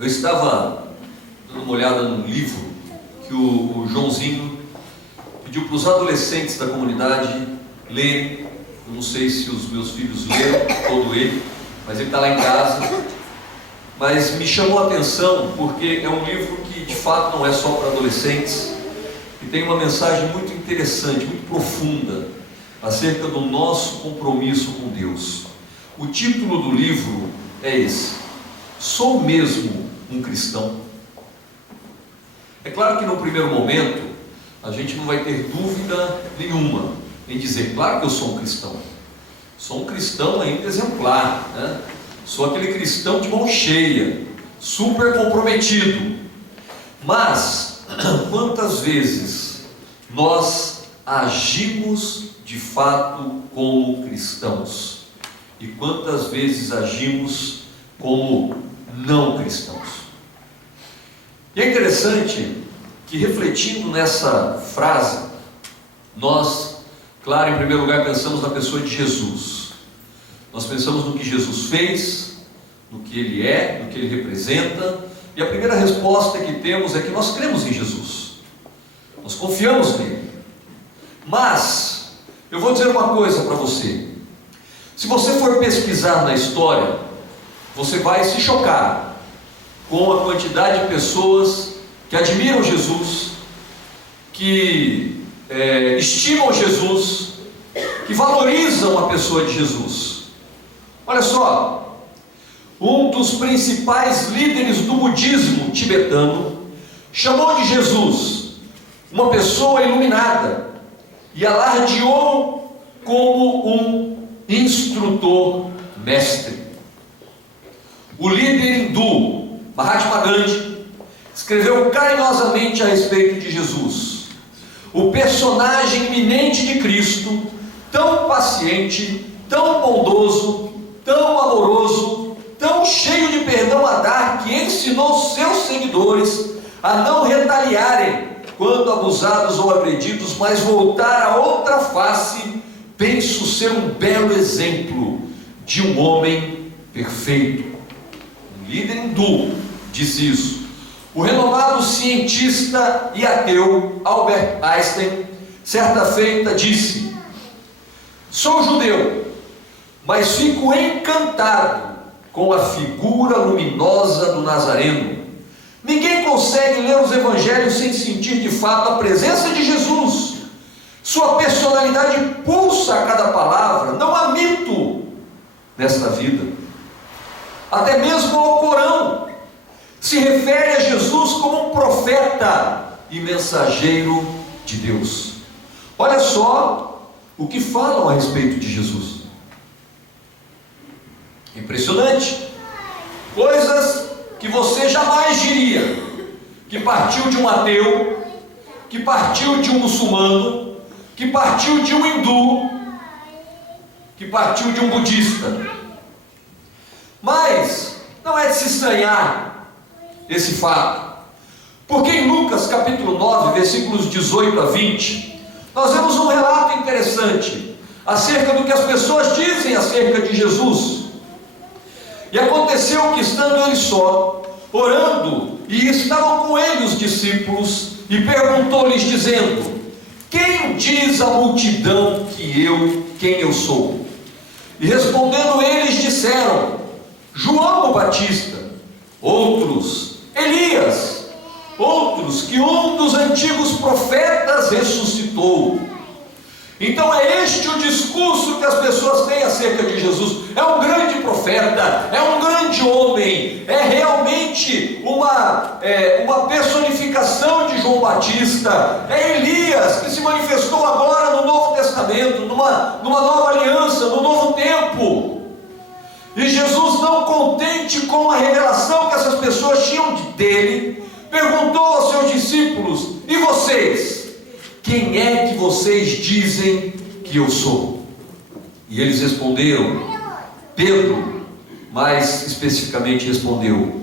Eu estava dando uma olhada num livro que o Joãozinho pediu para os adolescentes da comunidade lerem. Eu não sei se os meus filhos leram todo ele, mas ele está lá em casa. Mas me chamou a atenção porque é um livro que de fato não é só para adolescentes, e tem uma mensagem muito interessante, muito profunda, acerca do nosso compromisso com Deus. O título do livro é esse: Sou mesmo um cristão? É claro que no primeiro momento a gente não vai ter dúvida nenhuma em dizer, claro que eu sou um cristão. Sou um cristão ainda exemplar, né? Sou aquele cristão de mão cheia, super comprometido. Mas quantas vezes nós agimos de fato como cristãos? E quantas vezes agimos como não cristãos? E é interessante que, refletindo nessa frase, nós, claro, em primeiro lugar pensamos na pessoa de Jesus. Nós pensamos no que Jesus fez, no que Ele é, no que Ele representa, e a primeira resposta que temos é que nós cremos em Jesus, nós confiamos nele. Mas eu vou dizer uma coisa para você: se você for pesquisar na história, você vai se chocar com a quantidade de pessoas que admiram Jesus, que estimam Jesus, que valorizam a pessoa de Jesus. Olha só, um dos principais líderes do budismo tibetano chamou de Jesus uma pessoa iluminada e alardeou como um instrutor mestre. O líder hindu Mahatma Gandhi escreveu carinhosamente a respeito de Jesus: o personagem iminente de Cristo, tão paciente, tão bondoso, tão amoroso, tão cheio de perdão a dar, que ensinou seus seguidores a não retaliarem quando abusados ou agredidos, mas voltar a outra face. Penso ser um belo exemplo de um homem perfeito. Um líder hindu disse isso. O renomado cientista e ateu Albert Einstein, certa feita, disse: sou judeu, mas fico encantado com a figura luminosa do Nazareno. Ninguém consegue ler os evangelhos sem sentir de fato a presença de Jesus. Sua personalidade pulsa a cada palavra. Não há mito nesta vida. Até mesmo ao Corão se refere a Jesus como um profeta e mensageiro de Deus. Olha só o que falam a respeito de Jesus. Impressionante. Coisas que você jamais diria, que partiu de um ateu, que partiu de um muçulmano, que partiu de um hindu, que partiu de um budista. Mas não é de se estranhar esse fato, porque em Lucas capítulo 9, versículos 18 a 20, nós vemos um relato interessante acerca do que as pessoas dizem acerca de Jesus. E aconteceu que, estando ele só, orando, e estavam com ele os discípulos, e perguntou-lhes dizendo: quem diz a multidão quem eu sou? E respondendo eles disseram: João o Batista, outros Elias, outros que um dos antigos profetas ressuscitou. Então é este o discurso que as pessoas têm acerca de Jesus. É um grande profeta, é um grande homem, é realmente uma personificação de João Batista, é Elias que se manifestou agora no Novo Testamento, numa nova aliança, no novo tempo. E Jesus, não contente com a revelação que essas pessoas tinham dele, perguntou aos seus discípulos: e vocês? Quem é que vocês dizem que eu sou? E eles responderam: Pedro, mais especificamente, respondeu: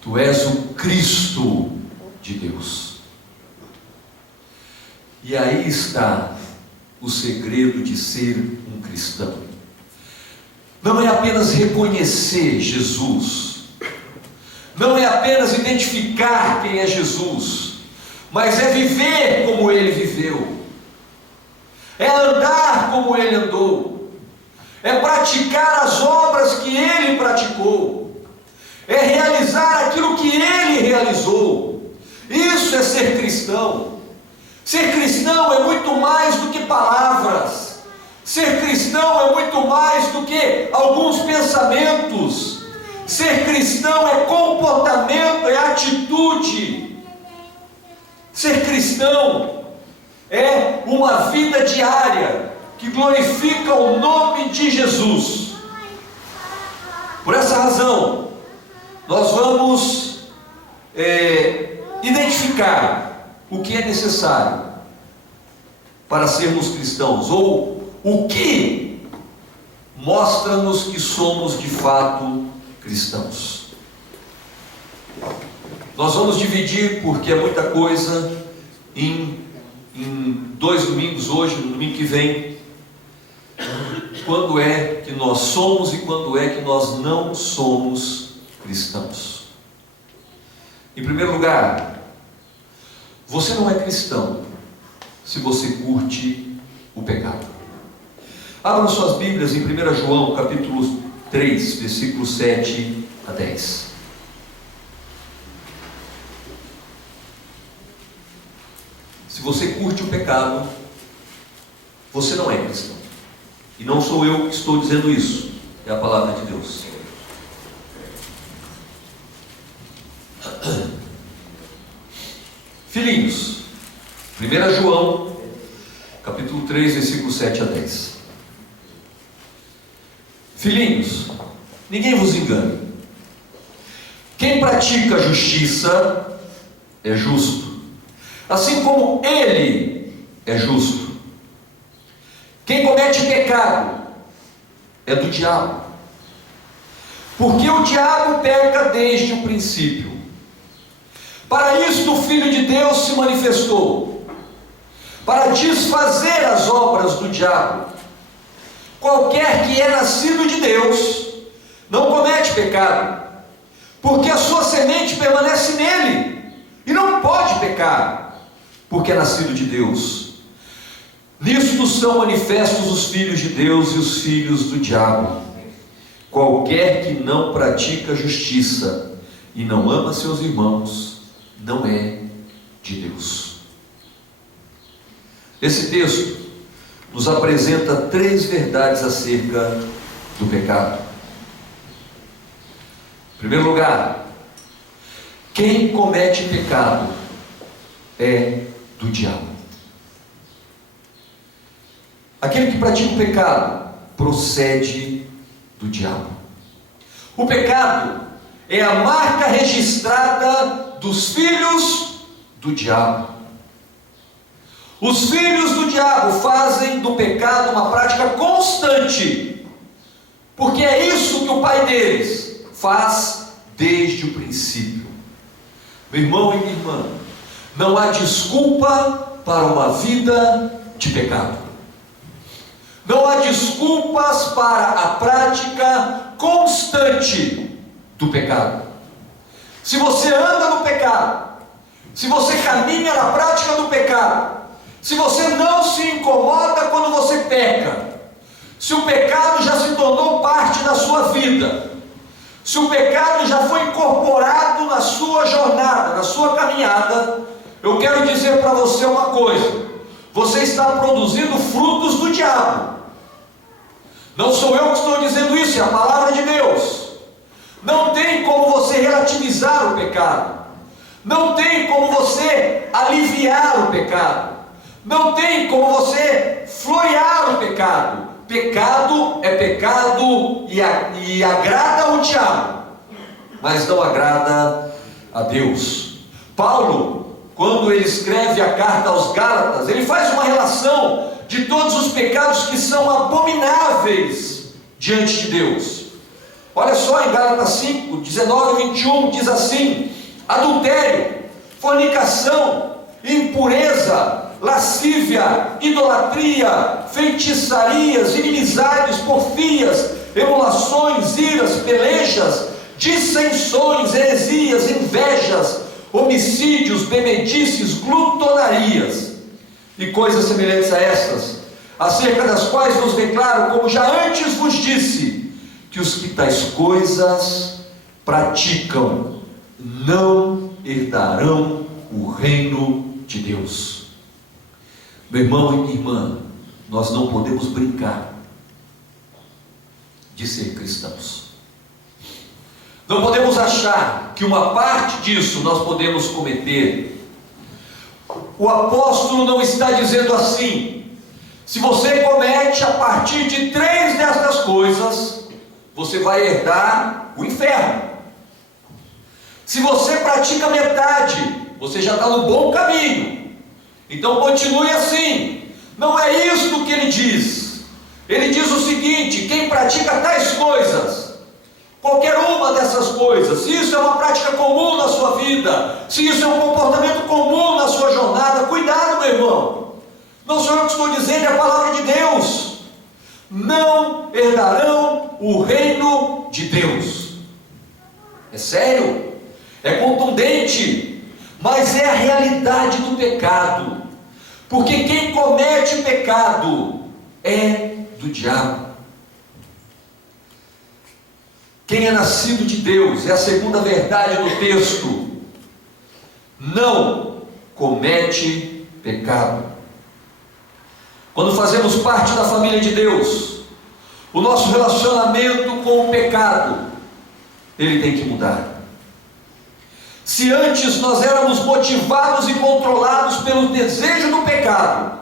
tu és o Cristo de Deus. E aí está o segredo de ser um cristão. Não é apenas reconhecer Jesus, não é apenas identificar quem é Jesus, mas é viver como Ele viveu, é andar como Ele andou, é praticar as obras que Ele praticou, é realizar aquilo que Ele realizou. Isso é ser cristão. Ser cristão é muito mais do que palavras. Ser cristão é muito mais do que alguns pensamentos. Ser cristão é comportamento, é atitude. Ser cristão é uma vida diária que glorifica o nome de Jesus. Por essa razão, nós vamos identificar o que é necessário para sermos cristãos, ou o que mostra-nos que somos de fato cristãos. Nós vamos dividir, porque é muita coisa, em 2 domingos, hoje, no domingo que vem, quando é que nós somos e quando é que nós não somos cristãos. Em primeiro lugar, você não é cristão se você curte o pecado. Abram suas Bíblias em 1 João, capítulo 3, versículos 7 a 10. Se você curte o pecado, você não é cristão. E não sou eu que estou dizendo isso, é a palavra de Deus. Filhinhos, 1 João, capítulo 3, versículos 7 a 10. Filhinhos, ninguém vos engane. Quem pratica a justiça é justo, assim como Ele é justo. Quem comete pecado é do diabo, porque o diabo peca desde o princípio. Para isto o Filho de Deus se manifestou, para desfazer as obras do diabo. Qualquer que é nascido de Deus não comete pecado, porque a sua semente permanece nele, e não pode pecar, porque é nascido de Deus. Nisto são manifestos os filhos de Deus e os filhos do diabo. Qualquer que não pratica justiça e não ama seus irmãos, não é de Deus. Esse texto nos apresenta 3 verdades acerca do pecado. Em primeiro lugar, quem comete pecado é do diabo. Aquele que pratica o pecado procede do diabo. O pecado é a marca registrada dos filhos do diabo. Os filhos do diabo fazem do pecado uma prática constante, porque é isso que o pai deles faz desde o princípio. Meu irmão e minha irmã, não há desculpa para uma vida de pecado. Não há desculpas para a prática constante do pecado. Se você anda no pecado, se você caminha na prática do pecado, se você não se incomoda quando você peca, se o pecado já se tornou parte da sua vida, se o pecado já foi incorporado na sua jornada, na sua caminhada, eu quero dizer para você uma coisa: você está produzindo frutos do diabo. Não sou eu que estou dizendo isso, é a palavra de Deus. Não tem como você relativizar o pecado, não tem como você aliviar o pecado, não tem como você florear o pecado. Pecado é pecado e agrada ao diabo, mas não agrada a Deus. Paulo, quando ele escreve a carta aos Gálatas, ele faz uma relação de todos os pecados que são abomináveis diante de Deus. Olha só, em Gálatas 5, 19 a 21, diz assim: adultério, fornicação, impureza, lascívia, idolatria, feitiçarias, inimizades, porfias, emulações, iras, pelejas, dissensões, heresias, invejas, homicídios, bebedices, glutonarias e coisas semelhantes a estas, acerca das quais vos declaro, como já antes vos disse, que os que tais coisas praticam não herdarão o reino de Deus. Meu irmão e minha irmã, nós não podemos brincar de ser cristãos. Não podemos achar que uma parte disso nós podemos cometer. O apóstolo não está dizendo assim: se você comete a partir de 3 destas coisas, você vai herdar o inferno. Se você pratica metade, você já está no bom caminho. Então continue assim. Não é isso que ele diz. Ele diz o seguinte: quem pratica tais coisas, qualquer uma dessas coisas, se isso é uma prática comum na sua vida, se isso é um comportamento comum na sua jornada, cuidado, meu irmão. Não sou eu que estou dizendo, é a palavra de Deus. Não herdarão o reino de Deus. É sério, é contundente, mas é a realidade do pecado. Porque quem comete pecado é do diabo. Quem é nascido de Deus, é a segunda verdade do texto, não comete pecado. Quando fazemos parte da família de Deus, o nosso relacionamento com o pecado, ele tem que mudar. Se antes nós éramos motivados e controlados pelo desejo do pecado,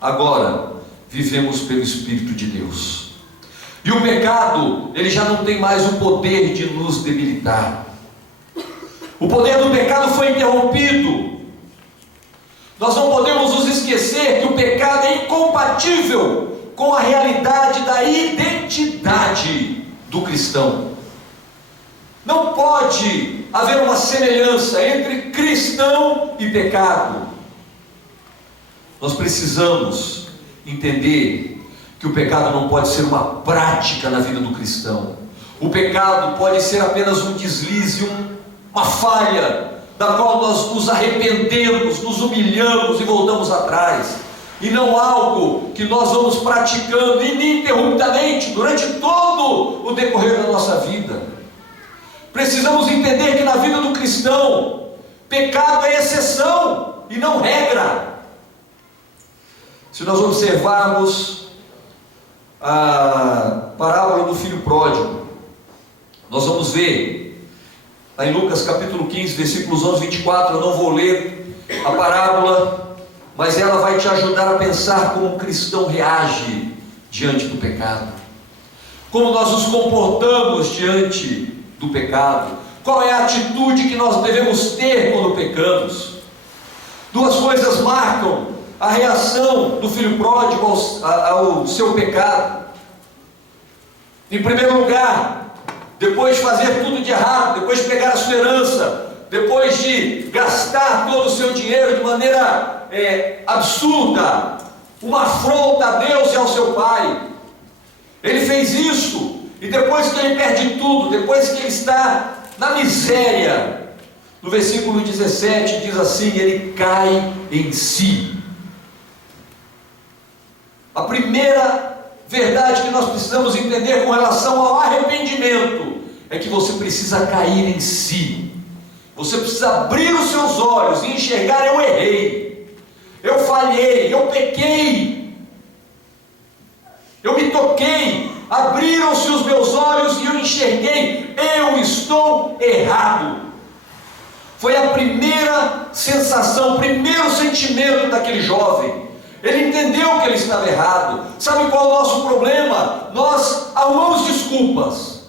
agora vivemos pelo Espírito de Deus. E o pecado, ele já não tem mais o poder de nos debilitar. O poder do pecado foi interrompido. Nós não podemos nos esquecer que o pecado é incompatível com a realidade da identidade do cristão. Não pode haver uma semelhança entre cristão e pecado. Nós precisamos entender que o pecado não pode ser uma prática na vida do cristão. O pecado pode ser apenas um deslize, uma falha, da qual nós nos arrependemos, nos humilhamos e voltamos atrás, e não algo que nós vamos praticando ininterruptamente durante todo o decorrer da nossa vida. Precisamos entender que na vida do cristão, pecado é exceção e não regra. Se nós observarmos a parábola do filho pródigo, nós vamos ver lá em Lucas capítulo 15, versículos 11 e 24, eu não vou ler a parábola, mas ela vai te ajudar a pensar como um cristão reage diante do pecado, como nós nos comportamos diante do pecado, qual é a atitude que nós devemos ter quando pecamos. Duas coisas marcam a reação do filho pródigo ao seu pecado. Em primeiro lugar, depois de fazer tudo de errado, depois de pegar a sua herança, depois de gastar todo o seu dinheiro de maneira absurda, uma afronta a Deus e ao seu pai, ele fez isso, e depois que ele perde tudo, depois que ele está na miséria, no versículo 17 diz assim: ele cai em si. A primeira verdade que nós precisamos entender com relação ao arrependimento é que você precisa cair em si. Você precisa abrir os seus olhos e enxergar: eu errei, eu falhei, eu pequei, eu me toquei, abriram-se os meus olhos e eu enxerguei, eu estou errado. Foi a primeira sensação, o primeiro sentimento daquele jovem. Ele entendeu que ele estava errado. Sabe qual é o nosso problema? Nós arrumamos desculpas.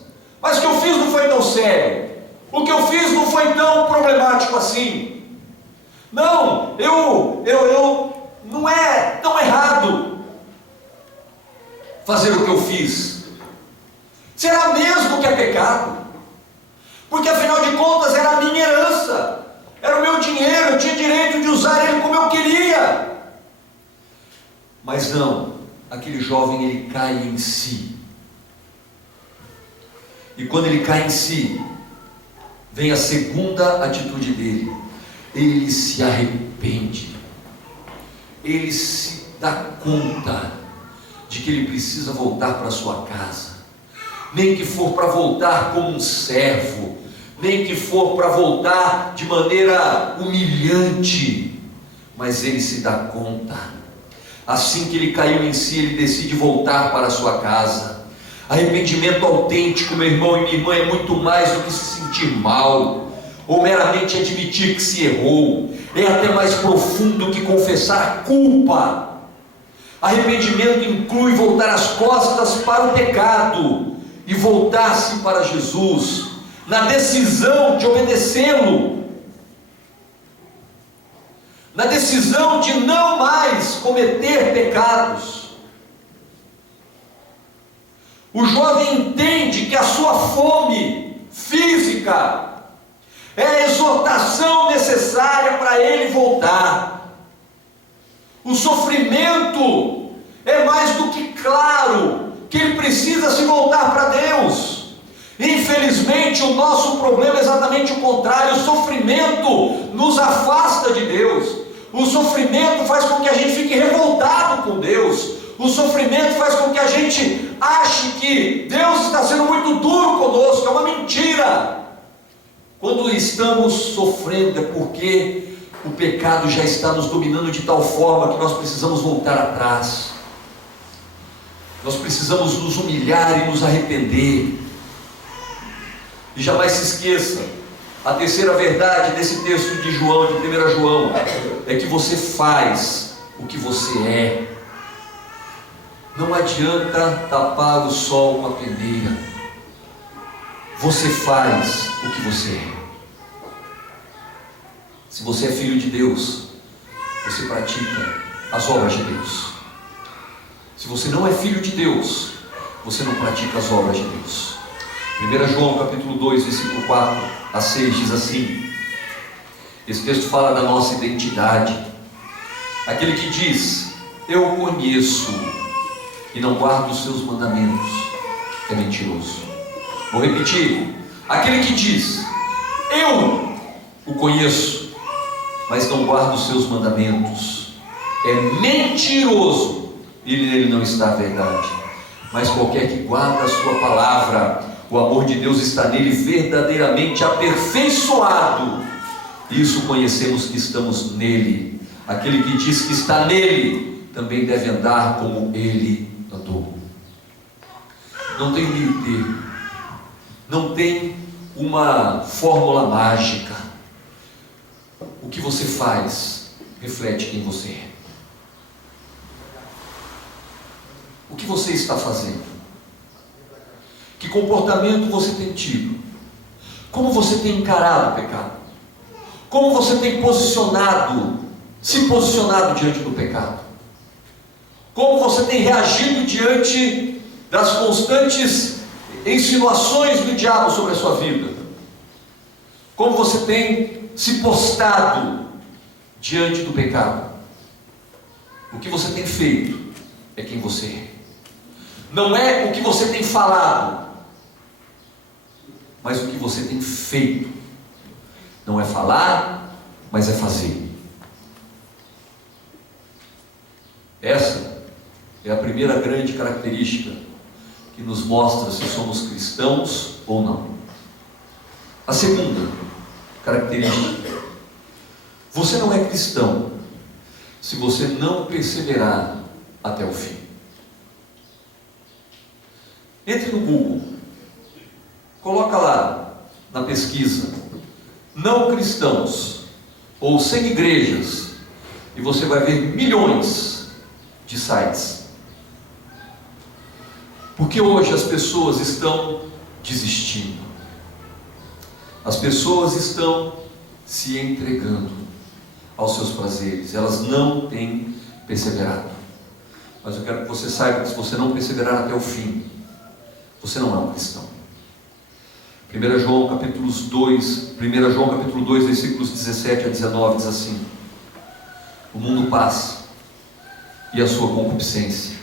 Mas o que eu fiz não foi tão sério, o que eu fiz não foi tão problemático assim. Não, não é tão errado fazer o que eu fiz. Será mesmo que é pecado? Porque afinal de contas era a minha herança, era o meu dinheiro, eu tinha direito de usar ele como eu queria. Mas não, aquele jovem, ele cai em si. E quando ele cai em si, vem a segunda atitude dele. Ele se arrepende. Ele se dá conta de que ele precisa voltar para sua casa, nem que for para voltar como um servo, nem que for para voltar de maneira humilhante, mas ele se dá conta. Assim que ele caiu em si, ele decide voltar para a sua casa. Arrependimento autêntico, meu irmão e minha irmã, é muito mais do que se sentir mal, ou meramente admitir que se errou. É até mais profundo que confessar a culpa. Arrependimento inclui voltar as costas para o pecado e voltar-se para Jesus, na decisão de obedecê-lo, na decisão de não mais cometer pecados. O jovem entende que a sua fome física é a exortação necessária para ele voltar. O sofrimento é mais do que claro que ele precisa se voltar para Deus. Infelizmente, o nosso problema é exatamente o contrário. O sofrimento nos afasta de Deus. O sofrimento faz com que a gente fique revoltado com Deus. O sofrimento faz com que a gente ache que Deus está sendo muito duro conosco. É uma mentira. Quando estamos sofrendo é porque o pecado já está nos dominando de tal forma que nós precisamos voltar atrás. Nós precisamos nos humilhar e nos arrepender. E jamais se esqueça, a terceira verdade desse texto de João, de 1 João, é que você faz o que você é. Não adianta tapar o sol com a peneira. Você faz o que você é. Se você é filho de Deus, você pratica as obras de Deus. Se você não é filho de Deus, você não pratica as obras de Deus. 1 João capítulo 2, versículo 4 a 6 diz assim. Esse texto fala da nossa identidade. Aquele que diz, eu o conheço, e não guarda os seus mandamentos, é mentiroso. Vou repetir. Aquele que diz, eu o conheço, mas não guarda os seus mandamentos, é mentiroso, e nele não está a verdade. Mas qualquer que guarda a sua palavra, o amor de Deus está nele verdadeiramente aperfeiçoado. Isso conhecemos que estamos nele. Aquele que diz que está nele, também deve andar como ele andou. Não tem meio termo. Não tem uma fórmula mágica. O que você faz reflete quem você é. O que você está fazendo? Que comportamento você tem tido? Como você tem encarado o pecado? Como você tem se posicionado diante do pecado? Como você tem reagido diante das constantes insinuações do diabo sobre a sua vida? Como você tem se postado diante do pecado? O que você tem feito é quem você é. Não é o que você tem falado, mas o que você tem feito. Não é falar, mas é fazer. Essa é a primeira grande característica que nos mostra se somos cristãos ou não. A segunda característica: você não é cristão se você não perseverar até o fim. Entre no Google, coloca lá na pesquisa não cristãos ou sem igrejas, e você vai ver milhões de sites. Porque hoje as pessoas estão desistindo, as pessoas estão se entregando aos seus prazeres, elas não têm perseverado. Mas eu quero que você saiba que se você não perseverar até o fim, você não é um cristão. 1 João capítulo 2, versículos 17 a 19 diz assim: o mundo passa e a sua concupiscência,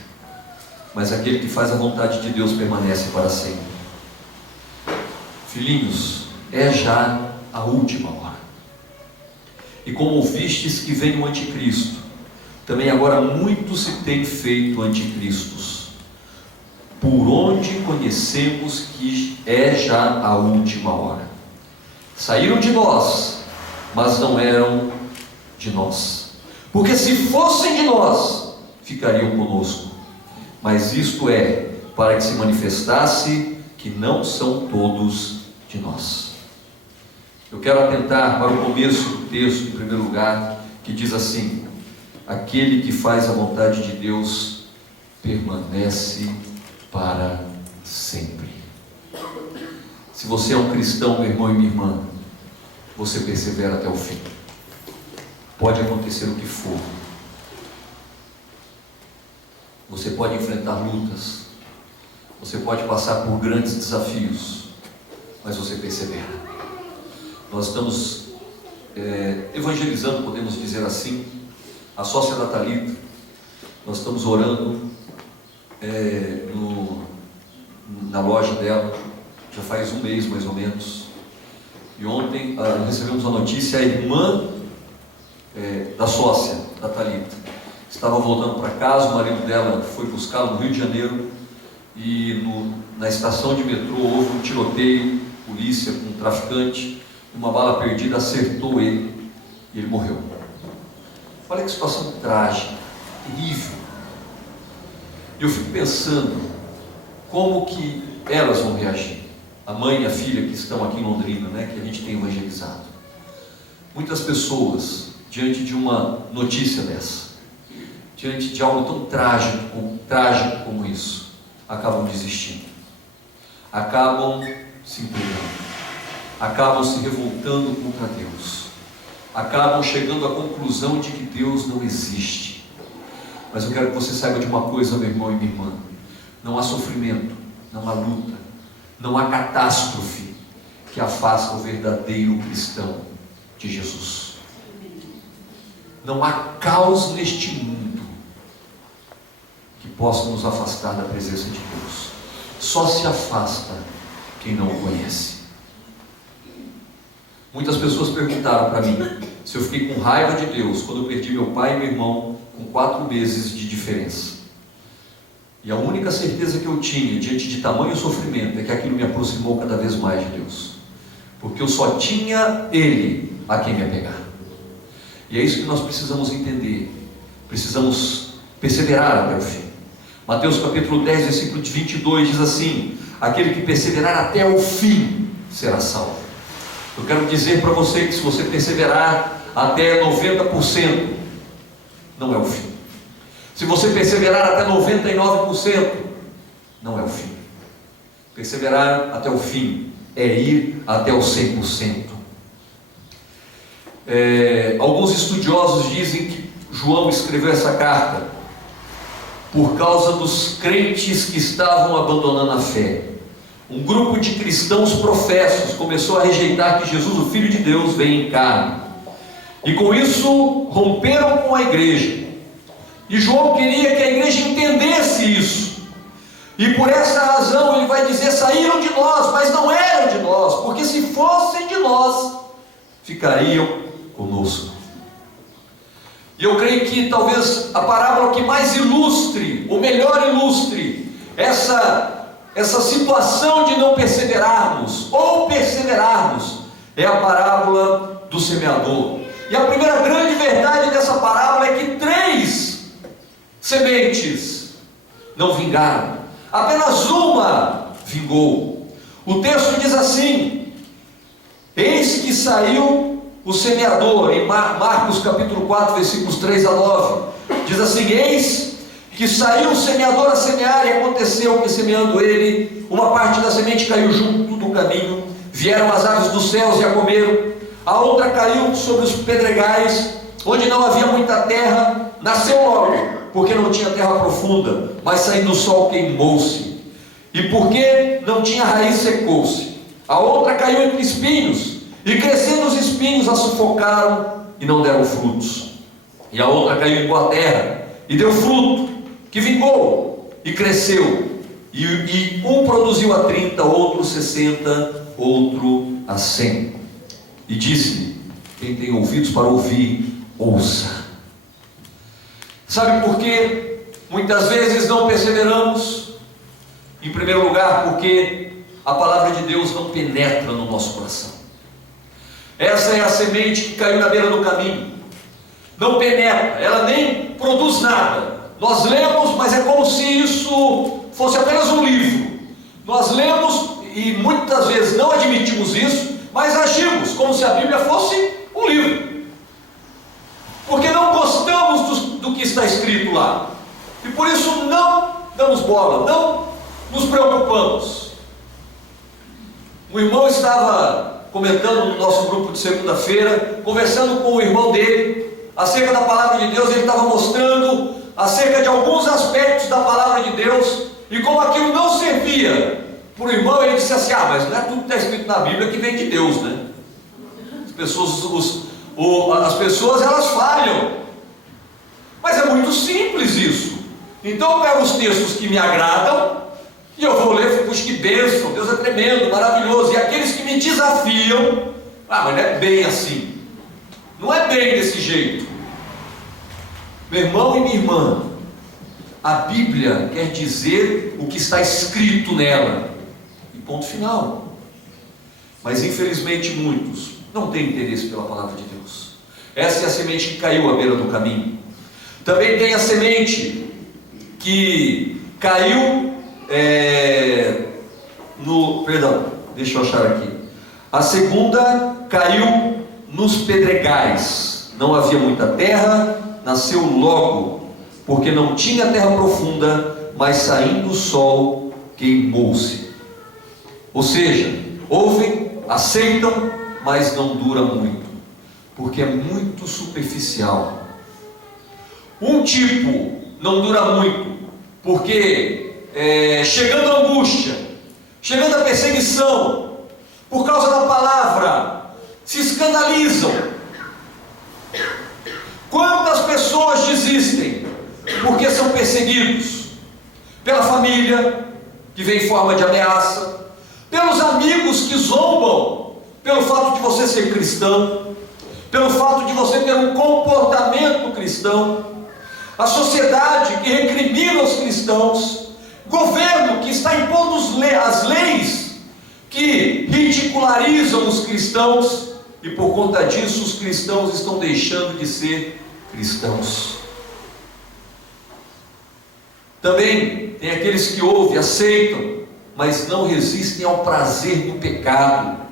mas aquele que faz a vontade de Deus permanece para sempre. Filhinhos, é já a última hora. E como ouvistes que vem o anticristo, também agora muitos se têm feito anticristos, por onde conhecemos que é já a última hora. Saíram de nós, mas não eram de nós, porque se fossem de nós, ficariam conosco. Mas isto é, para que se manifestasse que não são todos de nós. Eu quero atentar para o começo do texto, em primeiro lugar, que diz assim: aquele que faz a vontade de Deus permanece para sempre. Se você é um cristão, meu irmão e minha irmã, você persevera até o fim. Pode acontecer o que for. Você pode enfrentar lutas, você pode passar por grandes desafios, mas você persevera. Nós estamos evangelizando, podemos dizer assim, a sócia da Thalita. Nós estamos orando na loja dela, já faz um mês mais ou menos. E ontem recebemos a notícia: a irmã da sócia da Thalita estava voltando para casa, o marido dela foi buscá-la no Rio de Janeiro, e na estação de metrô houve um tiroteio, polícia com um traficante, uma bala perdida acertou ele e ele morreu. Olha que situação trágica, terrível. E eu fico pensando como que elas vão reagir, a mãe e a filha que estão aqui em Londrina, que a gente tem evangelizado. Muitas pessoas, diante de uma notícia dessa, diante de algo tão trágico como isso, acabam desistindo, acabam se entregando, acabam se revoltando contra Deus, acabam chegando à conclusão de que Deus não existe. Mas eu quero que você saiba de uma coisa, meu irmão e minha irmã: não há sofrimento, não há luta, não há catástrofe que afasta o verdadeiro cristão de Jesus. Não há caos neste mundo que possa nos afastar da presença de Deus. Só se afasta quem não o conhece. Muitas pessoas perguntaram para mim se eu fiquei com raiva de Deus quando eu perdi meu pai e meu irmão com 4 meses de diferença. E a única certeza que eu tinha diante de tamanho sofrimento é que aquilo me aproximou cada vez mais de Deus, porque eu só tinha Ele a quem me apegar. E é isso que nós precisamos entender. Precisamos perseverar até o fim. Mateus capítulo 10, versículo 22 diz assim: aquele que perseverar até o fim será salvo. Eu quero dizer para você que se você perseverar até 90%, não é o fim. Se você perseverar até 99%, não é o fim. Perseverar até o fim é ir até o 100%. Alguns estudiosos dizem que João escreveu essa carta por causa dos crentes que estavam abandonando a fé. Um grupo de cristãos professos começou a rejeitar que Jesus, o Filho de Deus, veio em carne, e com isso romperam com a igreja. E João queria que a igreja entendesse isso, e por essa razão ele vai dizer: saíram de nós, mas não eram de nós, porque se fossem de nós, ficariam conosco. E eu creio que talvez a parábola que mais ilustre, ou melhor ilustre, essa situação de não perseverarmos, ou perseverarmos, é a parábola do semeador. E a primeira grande verdade dessa parábola é que 3 sementes não vingaram, apenas uma vingou. O texto diz assim: eis que saiu o semeador, em Marcos capítulo 4, versículos 3 a 9, diz assim: eis que saiu o semeador a semear, e aconteceu que, semeando ele, uma parte da semente caiu junto do caminho, vieram as aves dos céus e a comeram. A outra caiu sobre os pedregais, onde não havia muita terra, nasceu logo, porque não tinha terra profunda, mas saindo o sol queimou-se, e porque não tinha raiz secou-se. A outra caiu entre espinhos, e crescendo os espinhos a sufocaram e não deram frutos. E a outra caiu em boa terra e deu fruto, que vingou e cresceu, e um produziu a 30, outro 60, outro a 100. e disse-me: quem tem ouvidos para ouvir, ouça. Sabe por quê? Muitas vezes não perseveramos. Em primeiro lugar, porque a palavra de Deus não penetra no nosso coração. Essa é a semente que caiu na beira do caminho. Não penetra, ela nem produz nada. Nós lemos, mas é como se isso fosse apenas um livro. Nós lemos e muitas vezes não admitimos isso, mas agimos como se a Bíblia fosse um livro, porque não gostamos do que está escrito lá, e por isso não damos bola, não nos preocupamos. O irmão estava comentando no nosso grupo de segunda-feira, conversando com o irmão dele acerca da palavra de Deus. Ele estava mostrando acerca de alguns aspectos da palavra de Deus, e como aquilo não servia para o irmão, ele disse assim: mas não é tudo que está escrito na Bíblia que vem de Deus, né? As pessoas elas falham, mas é muito simples isso. Então eu pego os textos que me agradam e eu vou ler, puxa, que bênção, Deus é tremendo, maravilhoso. E aqueles que me desafiam, mas não é bem assim, não é bem desse jeito. Meu irmão e minha irmã, a Bíblia quer dizer o que está escrito nela, e ponto final. Mas infelizmente muitos não têm interesse pela palavra de Deus. Essa é a semente que caiu à beira do caminho. Também tem a semente que caiu deixa eu achar aqui. A segunda caiu nos pedregais. Não havia muita terra, nasceu logo, porque não tinha terra profunda, mas saindo o sol, queimou-se. Ou seja, ouvem, aceitam, mas não dura muito, porque é muito superficial. Um tipo não dura muito, porque chegando a angústia, chegando a perseguição, por causa da palavra, se escandalizam. Quantas pessoas desistem porque são perseguidos pela família, que vem em forma de ameaça, pelos amigos que zombam pelo fato de você ser cristão, pelo fato de você ter um comportamento cristão, a sociedade que recrimina os cristãos, governo que está impondo as leis que ridicularizam os cristãos, e por conta disso os cristãos estão deixando de ser cristãos. Também tem aqueles que ouvem, aceitam, mas não resistem ao prazer do pecado,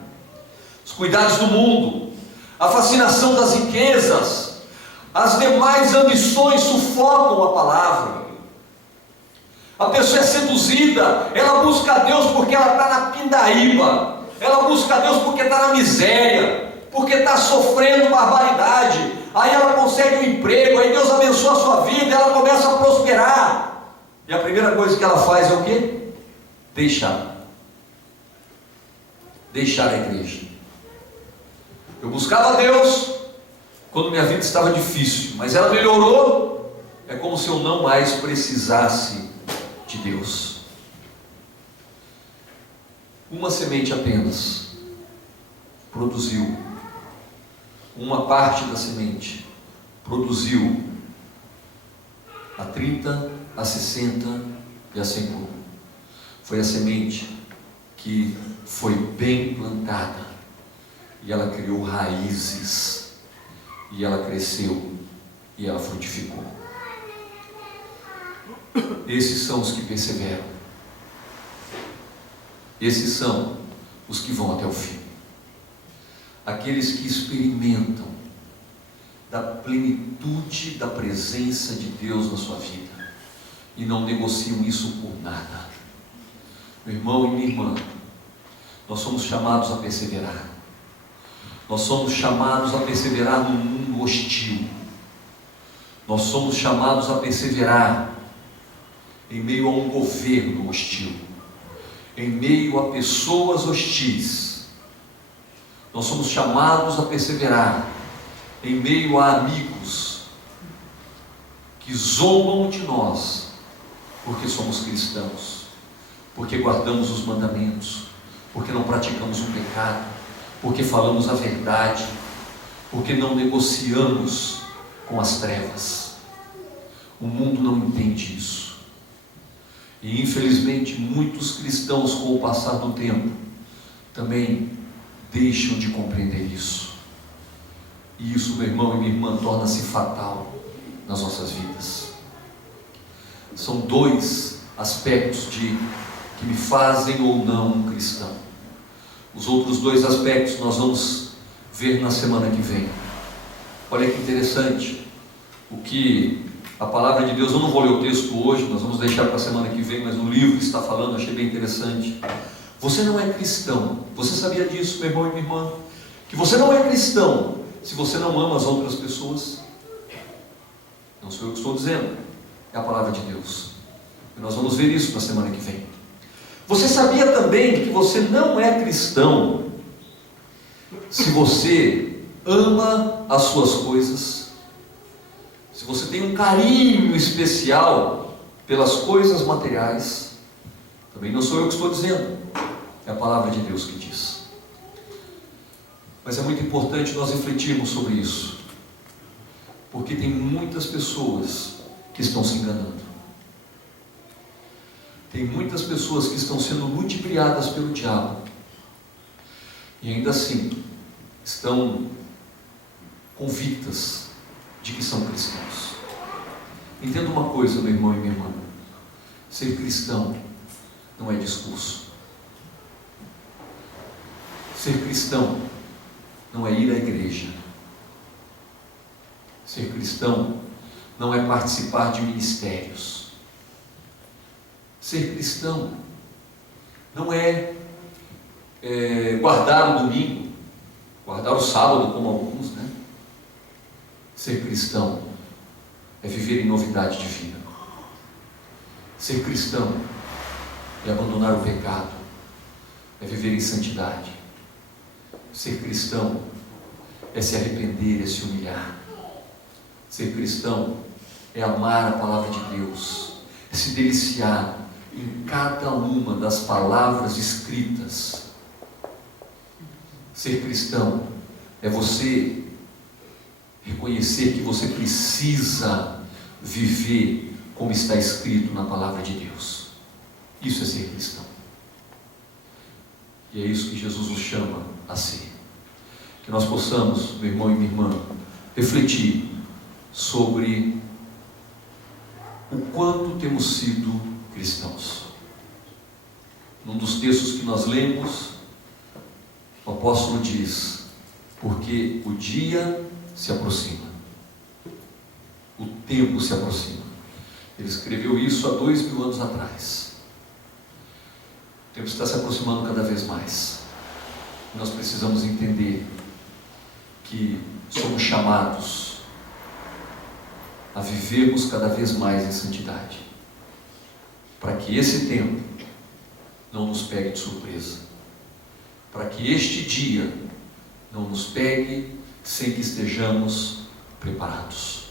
os cuidados do mundo, a fascinação das riquezas, as demais ambições sufocam a palavra. A pessoa é seduzida, ela busca a Deus porque ela está na pindaíba, ela busca a Deus porque está na miséria, porque está sofrendo barbaridade. Aí ela consegue um emprego, aí Deus abençoa a sua vida, ela começa a prosperar. E a primeira coisa que ela faz é o quê? Deixar a igreja. Eu buscava a Deus quando minha vida estava difícil, mas ela melhorou. É como se eu não mais precisasse de Deus. Uma semente apenas produziu, uma parte da semente produziu a 30, a 60 e a 100 por um. Foi a semente que foi bem plantada, e ela criou raízes, e ela cresceu, e ela frutificou. Esses são os que perseveram. Esses são os que vão até o fim. Aqueles que experimentam da plenitude da presença de Deus na sua vida e não negociam isso por nada. Meu irmão e minha irmã, nós somos chamados a perseverar. Nós somos chamados a perseverar num mundo hostil. Nós somos chamados a perseverar em meio a um governo hostil, em meio a pessoas hostis. Nós somos chamados a perseverar em meio a amigos que zombam de nós, porque somos cristãos, porque guardamos os mandamentos, porque não praticamos um pecado, porque falamos a verdade, porque não negociamos com as trevas. O mundo não entende isso. E infelizmente muitos cristãos, com o passar do tempo, também deixam de compreender isso. E isso, meu irmão e minha irmã, torna-se fatal nas nossas vidas. São dois aspectos que me fazem ou não um cristão. Os outros dois aspectos nós vamos ver na semana que vem. Olha que interessante o que a palavra de Deus, eu não vou ler o texto hoje, nós vamos deixar para a semana que vem, mas no livro que está falando, achei bem interessante. Você não é cristão. Você sabia disso, meu irmão e minha irmã? Que você não é cristão se você não ama as outras pessoas. Não sou eu que estou dizendo, é a palavra de Deus. E nós vamos ver isso na semana que vem. Você sabia também que você não é cristão se você ama as suas coisas, se você tem um carinho especial pelas coisas materiais? Também não sou eu que estou dizendo, é a palavra de Deus que diz. Mas é muito importante nós refletirmos sobre isso, porque tem muitas pessoas que estão se enganando. Tem muitas pessoas que estão sendo ludibriadas pelo diabo e ainda assim estão convictas de que são cristãos. Entenda uma coisa, meu irmão e minha irmã: ser cristão não é discurso. Ser cristão não é ir à igreja. Ser cristão não é participar de ministérios. Ser cristão não é guardar o domingo, guardar o sábado como alguns, né? Ser cristão é viver em novidade de vida. Ser cristão é abandonar o pecado, é viver em santidade. Ser cristão é se arrepender, é se humilhar. Ser cristão é amar a palavra de Deus, é se deliciar em cada uma das palavras escritas. Ser cristão é você reconhecer que você precisa viver como está escrito na palavra de Deus. Isso é ser cristão. E é isso que Jesus nos chama a ser. Que nós possamos, meu irmão e minha irmã, refletir sobre o quanto temos sido cristãos. Num dos textos que nós lemos, o apóstolo diz: porque o dia se aproxima, o tempo se aproxima. Ele escreveu isso há 2000 anos atrás. O tempo está se aproximando cada vez mais. Nós precisamos entender que somos chamados a vivermos cada vez mais em santidade, para que esse tempo não nos pegue de surpresa, para que este dia não nos pegue sem que estejamos preparados.